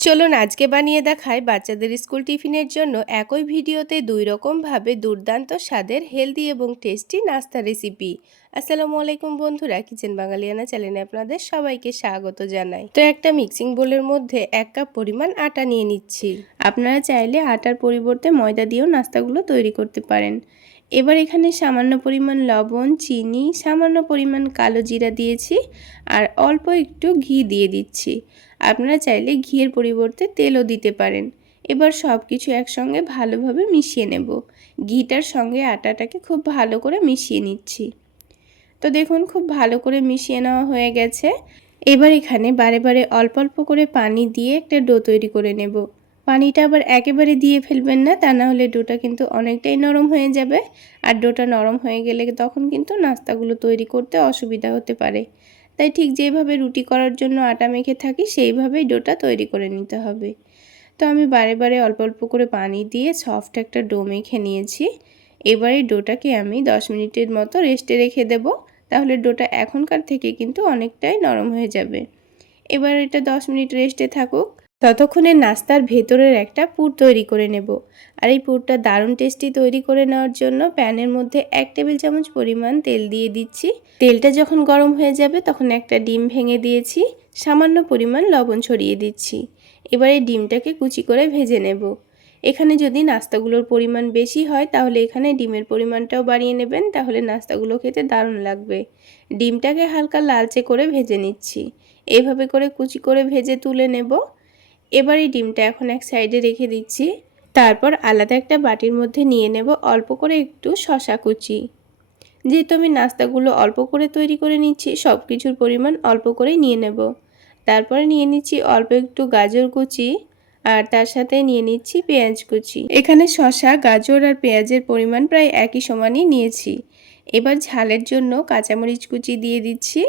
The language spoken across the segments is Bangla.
চলুন আজকে বানিয়ে দেখাই বাচ্চাদের স্কুল টিফিনের জন্য একই ভিডিওতে দুই রকমভাবে দুর্দান্ত স্বাদের হেলদি এবং টেস্টি নাস্তা রেসিপি। আসসালামু আলাইকুম বন্ধুরা, কিচেন বাঙালিয়ানা চ্যানেলে আপনাদের সবাইকে স্বাগত জানাই। তো একটা মিক্সিং বোলের মধ্যে 1 কাপ পরিমাণ আটা নিয়ে নিচ্ছি। আপনারা চাইলে আটার পরিবর্তে ময়দা দিয়েও নাস্তাগুলো তৈরি করতে পারেন। এবার এখানে সামান্য পরিমাণ লবণ, চিনি, সামান্য পরিমাণ কালো জিরা দিয়েছি আর অল্প একটু ঘি দিয়ে দিচ্ছি। আপনারা চাইলে ঘিয়ের পরিবর্তে তেলও দিতে পারেন। এবার সব কিছু একসঙ্গে ভালোভাবে মিশিয়ে নেব। ঘিটার সঙ্গে আটাটাকে খুব ভালো করে মিশিয়ে নিচ্ছি। তো দেখুন খুব ভালো করে মিশিয়ে নেওয়া হয়ে গেছে। এবার এখানে বারে বারে অল্প অল্প করে পানি দিয়ে একটা ডো তৈরি করে নেব। পানিটা আবার একেবারে দিয়ে ফেলবেন না, তা না হলে ডোটা কিন্তু অনেকটাই নরম হয়ে যাবে। আর ডোটা নরম হয়ে গেলে তখন কিন্তু নাস্তাগুলো তৈরি করতে অসুবিধা হতে পারে। তাই ঠিক যেভাবে রুটি করার জন্য আটা মেখে থাকি সেইভাবেই ডোটা তৈরি করে নিতে হবে। তো আমি বারে বারে অল্প অল্প করে পানি দিয়ে সফট একটা ডো মেখে নিয়েছি। এবারে ডোটাকে আমি 10 মিনিটের মতো রেস্টে রেখে দেব। তাহলে ডোটা এখনকার থেকে কিন্তু অনেকটাই নরম হয়ে যাবে। এবার এটা 10 মিনিট রেস্টে থাকুক। ততক্ষণে নাস্তার ভেতরের একটা পুর তৈরি করে নেব। আর এই পুরটা দারুণ টেস্টি তৈরি করে নেওয়ার জন্য প্যানের মধ্যে 1 টেবিল চামচ পরিমাণ তেল দিয়ে দিচ্ছি। তেলটা যখন গরম হয়ে যাবে তখন একটা ডিম ভেঙে দিয়েছি, সামান্য পরিমাণ লবণ ছড়িয়ে দিচ্ছি। এবার এই ডিমটাকে কুচি করে ভেজে নেব। এখানে যদি নাস্তাগুলোর পরিমাণ বেশি হয় তাহলে এখানে ডিমের পরিমাণটাও বাড়িয়ে নেবেন, তাহলে নাস্তাগুলো খেতে দারুণ লাগবে। ডিমটাকে হালকা লালচে করে ভেজে নিচ্ছি। এইভাবে করে কুচি করে ভেজে তুলে নেব। এবার এই ডিমটা এখন এক সাইডে রেখে দিচ্ছি। তারপর আলাদা একটা বাটির মধ্যে নিয়ে নেব অল্প করে একটু শসা কুচি। যেহেতু আমি নাস্তাগুলো অল্প করে তৈরি করে নিচ্ছি, সব কিছুর পরিমাণ অল্প করেই নিয়ে নেব। তারপরে নিয়ে নিচ্ছি অল্প একটু গাজর কুচি আর তার সাথে নিয়ে নিচ্ছি পেঁয়াজ কুচি। এখানে শসা, গাজর আর পেঁয়াজের পরিমাণ প্রায় একই সমানই নিয়েছি। এবার ঝালের জন্য কাঁচামরিচ কুচি দিয়ে দিচ্ছি।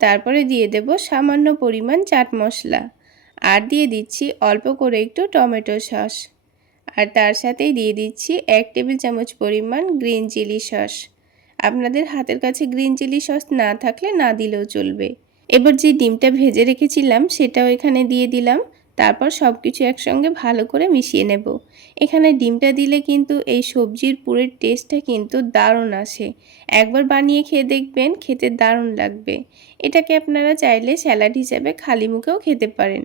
তারপরে দিয়ে দেব সামান্য পরিমাণ চাট মশলা আর দিয়ে দিচ্ছি অল্প করে একটু টমেটো সস। আর তার সাথেই দিয়ে দিচ্ছি 1 টেবিল চামচ পরিমাণ গ্রিন চিলি সস। আপনাদের হাতের কাছে গ্রিন চিলি সস না থাকলে না দিলেও চলবে। এবার যে ডিমটা ভেজে রেখেছিলাম সেটাও এখানে দিয়ে দিলাম। তারপর সব কিছু একসঙ্গে ভালো করে মিশিয়ে নেব। এখানে ডিমটা দিলে কিন্তু এই সবজির পুরের টেস্টটা কিন্তু দারুণ আসে। একবার বানিয়ে খেয়ে দেখবেন, খেতে দারুণ লাগবে। এটাকে আপনারা চাইলে স্যালাড হিসেবে খালি মুখেও খেতে পারেন।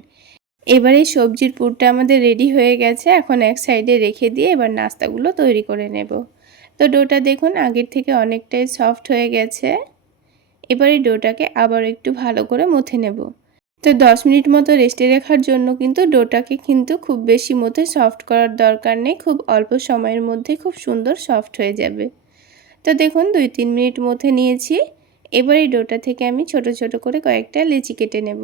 এবার এই সবজির পুরটা আমাদের রেডি হয়ে গেছে। এখন এক সাইডে রেখে দিয়ে এবার নাস্তাগুলো তৈরি করে নেব। তো ডোটা দেখুন আগের থেকে অনেকটাই সফট হয়ে গেছে। এবার এই ডোটাকে আবার একটু ভালো করে মথে নেব। তো 10 মিনিট মতো রেস্টে রাখার জন্য কিন্তু ডোটাকে কিন্তু খুব বেশি মতো সফট করার দরকার নেই, খুব অল্প সময়ের মধ্যে খুব সুন্দর সফট হয়ে যাবে। তো দেখুন 2-3 মিনিট মধ্যে নিয়েছি। এবার এই ডোটা থেকে আমি ছোট ছোট করে কয়েকটা লেচি কেটে নেব।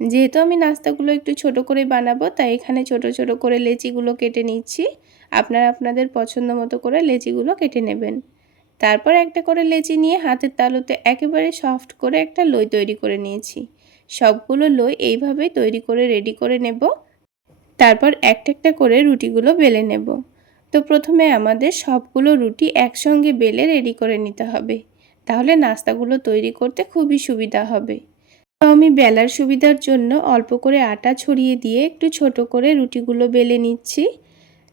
যেহেতু আমি নাস্তাগুলো একটু ছোট করে বানাবো তাই এখানে ছোট ছোট করে লেচিগুলো কেটে নিচ্ছি। আপনারা আপনাদের পছন্দ মতো করে লেচিগুলো কেটে নেবেন। তারপর একটা করে লেচি নিয়ে হাতের তালুতে একেবারে সফট করে একটা লই তৈরি করে নিয়েছি। সবগুলো লই এইভাবেই তৈরি করে রেডি করে নেব। তারপর একটা একটা করে রুটিগুলো বেলে নেব। তো প্রথমে আমাদের সবগুলো রুটি একসঙ্গে বেলে রেডি করে নিতে হবে, তাহলে নাস্তাগুলো তৈরি করতে খুবই সুবিধা হবে। তো আমি বেলার সুবিধার জন্য অল্প করে আটা ছড়িয়ে দিয়ে একটু ছোট করে রুটিগুলো বেলে নিচ্ছি।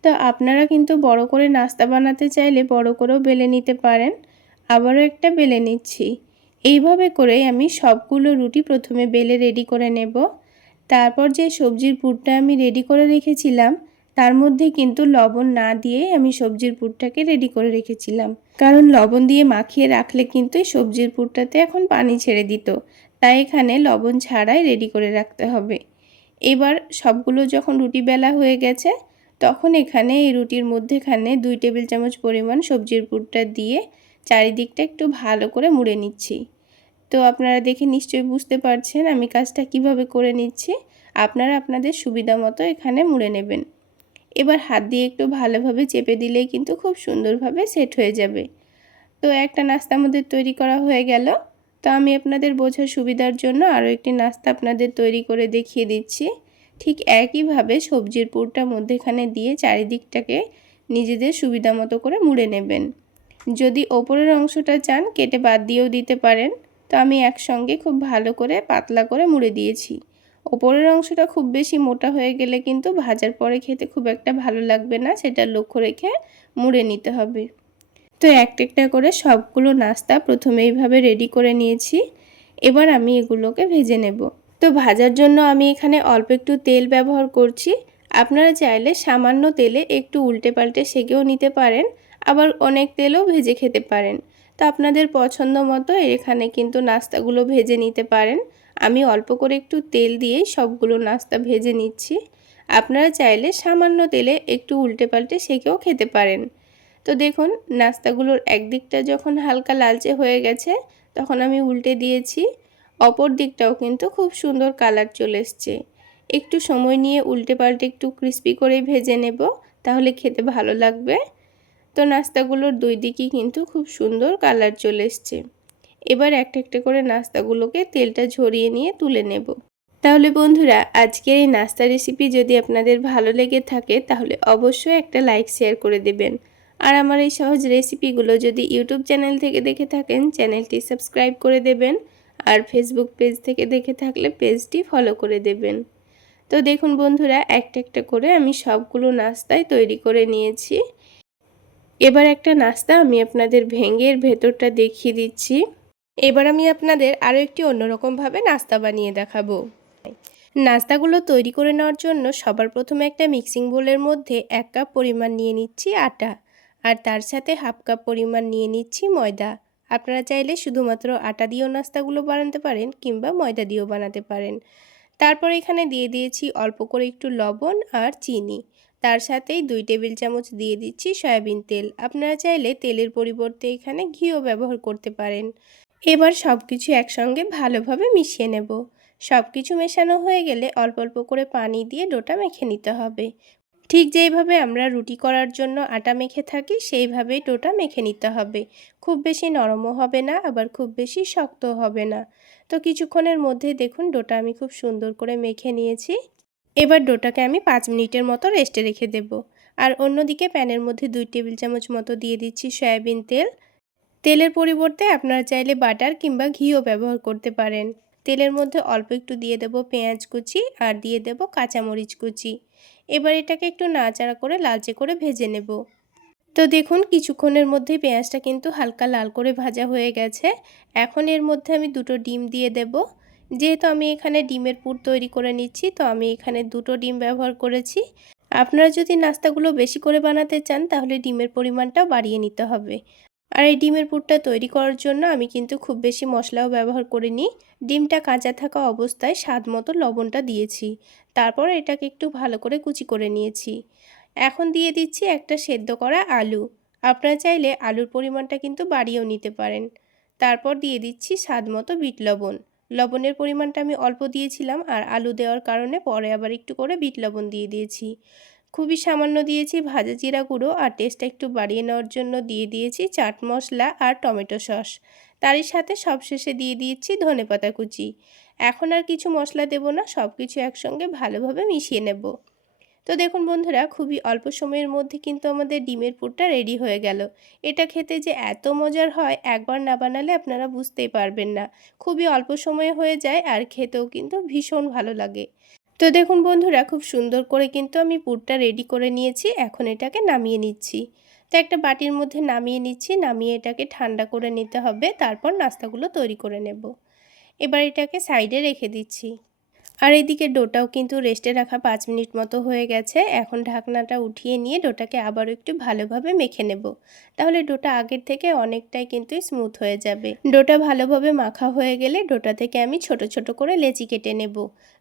তো আপনারা কিন্তু বড় করে নাস্তা বানাতে চাইলে বড় করেও বেলে নিতে পারেন। আবারও একটা বেলে নিচ্ছি। এইভাবে করেই আমি সবগুলো রুটি প্রথমে বেলে রেডি করে নেব। তারপর যে সবজির পুরটা আমি রেডি করে রেখেছিলাম তার মধ্যে কিন্তু লবণ না দিয়ে আমি সবজির পুরটাকে রেডি করে রেখেছিলাম, কারণ লবণ দিয়ে মাখিয়ে রাখলে কিন্তু এই সবজির পুরটাতে এখন পানি ছেড়ে দিত। তাই এখানে লবণ ছাড়াই রেডি করে রাখতে হবে। এবার সবগুলো যখন রুটি বেলা হয়ে গেছে তখন এখানে এই রুটির মধ্যেখানে 2 টেবিল চামচ পরিমাণ সবজির পুরটা দিয়ে চারিদিকটা একটু ভালো করে মুড়ে নিচ্ছি। তো আপনারা দেখে নিশ্চয়ই বুঝতে পারছেন আমি কাজটা কিভাবে করে নিচ্ছি। আপনারা আপনাদের সুবিধা মতো এখানে মুড়ে নেবেন। এবার হাত দিয়ে একটু ভালোভাবে চেপে দিলেই কিন্তু খুব সুন্দরভাবে সেট হয়ে যাবে। তো একটা নাস্তা আমাদের তৈরি করা হয়ে গেল। তো আমি আপনাদের বোঝার সুবিধার জন্য আরও একটি নাস্তা আপনাদের তৈরি করে দেখিয়ে দিচ্ছি। ঠিক একইভাবে সবজির পুরটা মধ্যেখানে দিয়ে চারিদিকটাকে নিজেদের সুবিধা মতো করে মুড়ে নেবেন। যদি ওপরের অংশটা চান কেটে বাদ দিয়েও দিতে পারেন। তো আমি একসঙ্গে খুব ভালো করে পাতলা করে মুড়ে দিয়েছি। ওপরের অংশটা খুব বেশি মোটা হয়ে গেলে কিন্তু ভাজার পরে খেতে খুব একটা ভালো লাগবে না, সেটা লক্ষ্য রেখে মুড়ে নিতে হবে। তো একটা একটা করে সবগুলো নাস্তা প্রথমে এইভাবে রেডি করে নিয়েছি। এবার আমি এগুলোকে ভেজে নেব। তো ভাজার জন্য আমি এখানে অল্প একটু তেল ব্যবহার করছি। আপনারা চাইলে সামান্য তেলে একটু উল্টে পাল্টে সেঁকেও নিতে পারেন, আবার অনেক তেলেও ভেজে খেতে পারেন। তো আপনাদের পছন্দ মতো এখানে কিন্তু নাস্তাগুলো ভেজে নিতে পারেন। আমি অল্প করে একটু তেল দিয়েই সবগুলো নাস্তা ভেজে নিচ্ছি। আপনারা চাইলে সামান্য তেলে একটু উল্টে পাল্টে সেঁকেও খেতে পারেন। তো দেখুন, নাস্তাগুলোর একদিকটা যখন হালকা লালচে হয়ে গেছে তখন আমি উল্টে দিয়েছি। অপর দিকটাও কিন্তু খুব সুন্দর কালার চলে এসছে। একটু সময় নিয়ে উল্টে পাল্টে একটু ক্রিস্পি করে ভেজে নেব, তাহলে খেতে ভালো লাগবে। তো নাস্তাগুলোর দুই দিকই কিন্তু খুব সুন্দর কালার চলে এসছে। এবার একটা একটা করে নাস্তাগুলোকে তেলটা ঝরিয়ে নিয়ে তুলে নেব। তাহলে বন্ধুরা, আজকের এই নাস্তা রেসিপি যদি আপনাদের ভালো লেগে থাকে তাহলে অবশ্যই একটা লাইক শেয়ার করে দেবেন। আর আমার এই সহজ রেসিপিগুলো যদি ইউটিউব চ্যানেল থেকে দেখে থাকেন চ্যানেলটি সাবস্ক্রাইব করে দেবেন, আর ফেসবুক পেজ থেকে দেখে থাকলে পেজটি ফলো করে দেবেন। তো দেখুন বন্ধুরা, একটা একটা করে আমি সবগুলো নাস্তাই তৈরি করে নিয়েছি। এবার একটা নাস্তা আমি আপনাদের ভেঙে এর ভেতরটা দেখিয়ে দিচ্ছি। এবার আমি আপনাদের আরও একটি অন্যরকমভাবে নাস্তা বানিয়ে দেখাবো। নাস্তাগুলো তৈরি করে নেওয়ার জন্য সবার প্রথমে একটা মিক্সিং বোলের মধ্যে 1 কাপ পরিমাণ নিয়ে নিচ্ছি আটা, আর তার সাথে হাফ কাপ পরিমাণ নিয়ে নিচ্ছি ময়দা। আপনারা চাইলে শুধুমাত্র আটা দিয়েও নাস্তাগুলো বানাতে পারেন কিংবা ময়দা দিয়েও বানাতে পারেন। তারপর এখানে দিয়ে দিয়েছি অল্প করে একটু লবণ আর চিনি। তার সাথেই 2 টেবিল চামচ দিয়ে দিচ্ছি সয়াবিন তেল। আপনারা চাইলে তেলের পরিবর্তে এখানে ঘিও ব্যবহার করতে পারেন। এবার সব কিছু একসঙ্গে ভালোভাবে মিশিয়ে নেব। সব কিছু মেশানো হয়ে গেলে অল্প অল্প করে পানি দিয়ে ডোটা মেখে নিতে হবে। ঠিক যেইভাবে আমরা রুটি করার জন্য আটা মেখে থাকি সেইভাবেই ডোটা মেখে নিতে হবে। খুব বেশি নরমও হবে না, আবার খুব বেশি শক্তও হবে না। তো কিছুক্ষণের মধ্যেই দেখুন ডোটা আমি খুব সুন্দর করে মেখে নিয়েছি। এবার ডোটাকে আমি 5 মিনিটের মতো রেস্টে রেখে দেব। আর অন্যদিকে প্যানের মধ্যে 2 টেবিল চামচ মতো দিয়ে দিচ্ছি সয়াবিন তেল। তেলের পরিবর্তে আপনারা চাইলে বাটার কিংবা ঘিও ব্যবহার করতে পারেন। তেলের মধ্যে অল্প একটু দিয়ে দেব পেঁয়াজ কুচি আর দিয়ে দেব কাঁচামরিচ কুচি। এবার এটাকে একটু নাড়াচাড়া করে লালচে করে ভেজে নেব। তো দেখুন, কিছুক্ষণের মধ্যেই পেঁয়াজটা কিন্তু হালকা লাল করে ভাজা হয়ে গেছে। এখন এর মধ্যে আমি 2টো ডিম দিয়ে দেব। যেহেতু আমি এখানে ডিমের পুর তৈরি করে নিচ্ছি, তো আমি এখানে 2টো ডিম ব্যবহার করেছি। আপনারা যদি নাস্তাগুলো বেশি করে বানাতে চান তাহলে ডিমের পরিমাণটাও বাড়িয়ে নিতে হবে। আর এই ডিমের পুরটা তৈরি করার জন্য আমি কিন্তু খুব বেশি মশলাও ব্যবহার করিনি। ডিমটা কাঁচা থাকা অবস্থায় স্বাদ মতো লবণটা দিয়েছি। তারপর এটাকে একটু ভালো করে কুচি করে নিয়েছি। এখন দিয়ে দিচ্ছি একটা সেদ্ধ করা আলু। আপনারা চাইলে আলুর পরিমাণটা কিন্তু বাড়িয়েও নিতে পারেন। তারপর দিয়ে দিচ্ছি স্বাদ মতো বিট লবণ। লবণের পরিমাণটা আমি অল্প দিয়েছিলাম, আর আলু দেওয়ার কারণে পরে আবার একটু করে বিট লবণ দিয়ে দিয়েছি। খুবই সামান্য দিয়েছি ভাজা জিরা গুঁড়ো, আর টেস্টটা একটু বাড়িয়ে নেওয়ার জন্য দিয়ে দিয়েছি চাট মশলা আর টমেটো সস। তারই সাথে সবশেষে দিয়ে দিয়েছি ধনেপাতা কুচি। এখন আর কিছু মশলা দেব না, সব কিছু একসঙ্গে ভালোভাবে মিশিয়ে নেব। তো দেখুন বন্ধুরা, খুবই অল্প সময়ের মধ্যে কিন্তু আমাদের ডিমের পুরটা রেডি হয়ে গেল। এটা খেতে যে এত মজার হয় একবার না বানালে আপনারা বুঝতেই পারবেন না। খুবই অল্প সময়ে হয়ে যায় আর খেতেও কিন্তু ভীষণ ভালো লাগে। তো দেখুন বন্ধুরা, খুব সুন্দর করে কিন্তু আমি পুরটা রেডি করে নিয়েছি। এখন এটাকে নামিয়ে নিচ্ছি। তো একটা বাটির মধ্যে নামিয়ে নিচ্ছি। নামিয়ে এটাকে ঠান্ডা করে নিতে হবে, তারপর নাস্তাগুলো তৈরি করে নেব। এবার এটাকে সাইডে রেখে দিচ্ছি। আর এদিকে ডোটাও কিন্তু রেস্টে রাখা 5 মিনিট মতো হয়ে গেছে। এখন ঢাকনাটা উঠিয়ে নিয়ে ডোটাকে আবারও একটু ভালোভাবে মেখে নেব। তাহলে ডোটা আগের থেকে অনেকটাই কিন্তু স্মুথ হয়ে যাবে। ডোটা ভালোভাবে মাখা হয়ে গেলে ডোটা থেকে আমি ছোট ছোট করে লেচি কেটে নেব।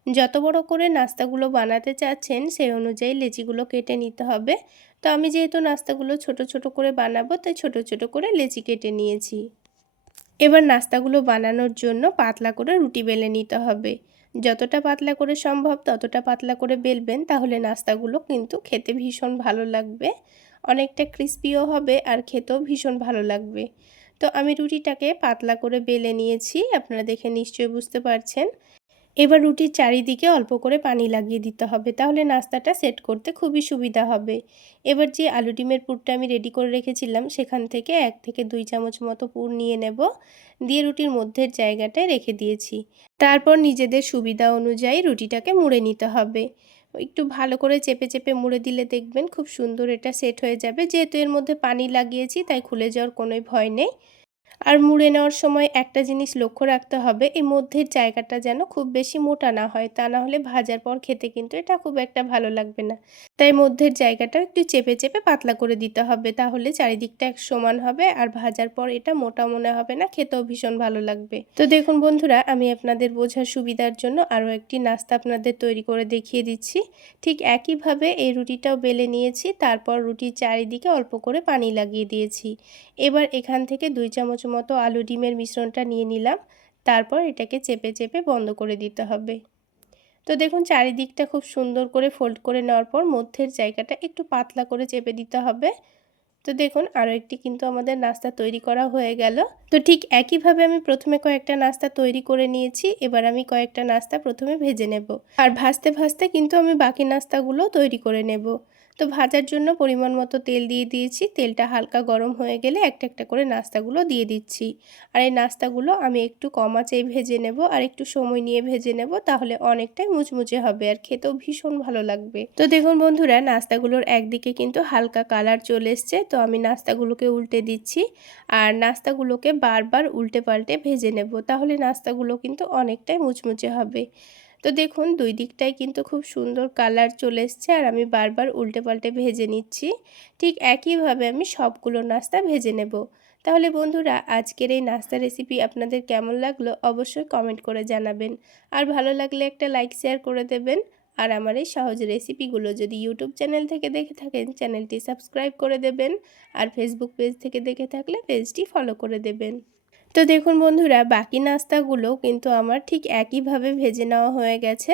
যত বড় করে নাস্তাগুলো বানাতে চাচ্ছেন সেই অনুযায়ী লেচিগুলো কেটে নিতে হবে। তো আমি যেহেতু নাস্তাগুলো ছোট ছোট করে বানাবো, তাই ছোট ছোট করে লেচি কেটে নিয়েছি। এবার নাস্তাগুলো বানানোর জন্য পাতলা করে রুটি বেলে নিতে হবে। যতটা পাতলা করে সম্ভব ততটা পাতলা করে বেলবেন, তাহলে নাস্তাগুলো কিন্তু খেতে ভীষণ ভালো লাগবে। অনেকটা ক্রিস্পিও হবে আর খেতেও ভীষণ ভালো লাগবে। তো আমি রুটিটাকে পাতলা করে বেলে নিয়েছি, আপনারা দেখে নিশ্চয়ই বুঝতে পারছেন। এবার রুটির চারিদিকে অল্প করে পানি লাগিয়ে দিতে হবে, তাহলে নাস্তাটা সেট করতে খুবই সুবিধা হবে। এবার যে আলু ডিমের পুরটা আমি রেডি করে রেখেছিলাম সেখান থেকে 1 থেকে 2 চামচ মতো পুর নিয়ে নেব, দিয়ে রুটির মধ্যের জায়গাটায় রেখে দিয়েছি। তারপর নিজেদের সুবিধা অনুযায়ী রুটিটাকে মুড়ে নিতে হবে। একটু ভালো করে চেপে চেপে মুড়ে দিলে দেখবেন খুব সুন্দর এটা সেট হয়ে যাবে। যেহেতু এর মধ্যে পানি লাগিয়েছি তাই খুলে যাওয়ার কোনোই ভয় নেই। আর মুড়ে নেওয়ার সময় একটা জিনিস লক্ষ্য রাখতে হবে, এই মধ্যের জায়গাটা যেন খুব বেশি মোটা না হয়, তা না হলে ভাজার পর খেতে কিন্তু এটা খুব একটা ভালো লাগবে না। তাই মধ্যের জায়গাটাও একটু চেপে চেপে পাতলা করে দিতে হবে, তাহলে চারিদিকটা সমান হবে আর ভাজার পর এটা মোটা মনে হবে না, খেতেও ভীষণ ভালো লাগবে। তো দেখুন বন্ধুরা, আমি আপনাদের বোঝার সুবিধার জন্য আরও একটি নাস্তা আপনাদের তৈরি করে দেখিয়ে দিচ্ছি। ঠিক একইভাবে এই রুটিটাও বেলে নিয়েছি, তারপর রুটির চারিদিকে অল্প করে পানি লাগিয়ে দিয়েছি। এবার এখান থেকে 2 চামচ মতো আলু ডিমের মিশ্রণটা নিয়ে নিলাম, তারপর এটাকে চেপে চেপে বন্ধ করে দিতে হবে। তো দেখুন চারিদিকটা খুব সুন্দর করে ফোল্ড করে নেওয়ার পর মধ্যের জায়গাটা একটু পাতলা করে চেপে দিতে হবে। তো দেখুন আরও একটি কিন্তু আমাদের নাস্তা তৈরি করা হয়ে গেল। তো ঠিক একইভাবে আমি প্রথমে কয়েকটা নাস্তা তৈরি করে নিয়েছি, এবার আমি কয়েকটা নাস্তা প্রথমে ভেজে নেব, আর ভাজতে ভাজতে কিন্তু আমি বাকি নাস্তাগুলো তৈরি করে নেব। তো ভাজার জন্য পরিমাণ মতো তেল দিয়ে দিয়েছি, তেলটা হালকা গরম হয়ে গেলে একটা একটা করে নাস্তাগুলো দিয়ে দিচ্ছি। আর এই নাস্তাগুলো আমি একটু কম আঁচেই ভেজে নেব, আর একটু সময় নিয়ে ভেজে নেব, তাহলে অনেকটাই মুচমুচে হবে আর খেতেও ভীষণ ভালো লাগবে। তো দেখুন বন্ধুরা, নাস্তাগুলোর একদিকে কিন্তু হালকা কালার চলে এসছে, তো আমি নাস্তাগুলোকে উল্টে দিচ্ছি, আর নাস্তাগুলোকে বারবার উল্টে পাল্টে ভেজে নেব, তাহলে নাস্তাগুলো কিন্তু অনেকটাই মুচমুচে হবে। তো দেখুন দুই দিকটাই কিন্তু খুব সুন্দর কালার চলে এসছে, আর আমি বারবার উল্টে পাল্টে ভেজে নিচ্ছি। ঠিক একইভাবে আমি সবগুলো নাস্তা ভেজে নেব। তাহলে বন্ধুরা, আজকের এই নাস্তা রেসিপি আপনাদের কেমন লাগলো অবশ্যই কমেন্ট করে জানাবেন, আর ভালো লাগলে একটা লাইক শেয়ার করে দেবেন। আর আমার এই সহজ রেসিপিগুলো যদি ইউটিউব চ্যানেল থেকে দেখে থাকেন চ্যানেলটি সাবস্ক্রাইব করে দেবেন, আর ফেসবুক পেজ থেকে দেখে থাকলে পেজটি ফলো করে দেবেন। তো দেখুন বন্ধুরা, বাকি নাস্তাগুলো কিন্তু আমার ঠিক একইভাবে ভেজে নেওয়া হয়ে গেছে।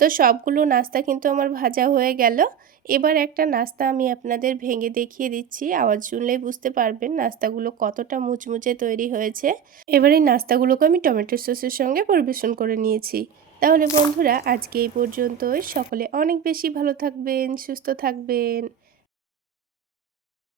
তো সবগুলো নাস্তা কিন্তু আমার ভাজা হয়ে গেল। এবার একটা নাস্তা আমি আপনাদের ভেঙে দেখিয়ে দিচ্ছি, আওয়াজ শুনলেই বুঝতে পারবেন নাস্তাগুলো কতটা মুচমুচে তৈরি হয়েছে। এবার এই নাস্তাগুলোকে আমি টমেটো সসের সঙ্গে পরিবেশন করে নিয়েছি। তাহলে বন্ধুরা, আজকে এই পর্যন্তই। সকলে অনেক বেশি ভালো থাকবেন, সুস্থ থাকবেন।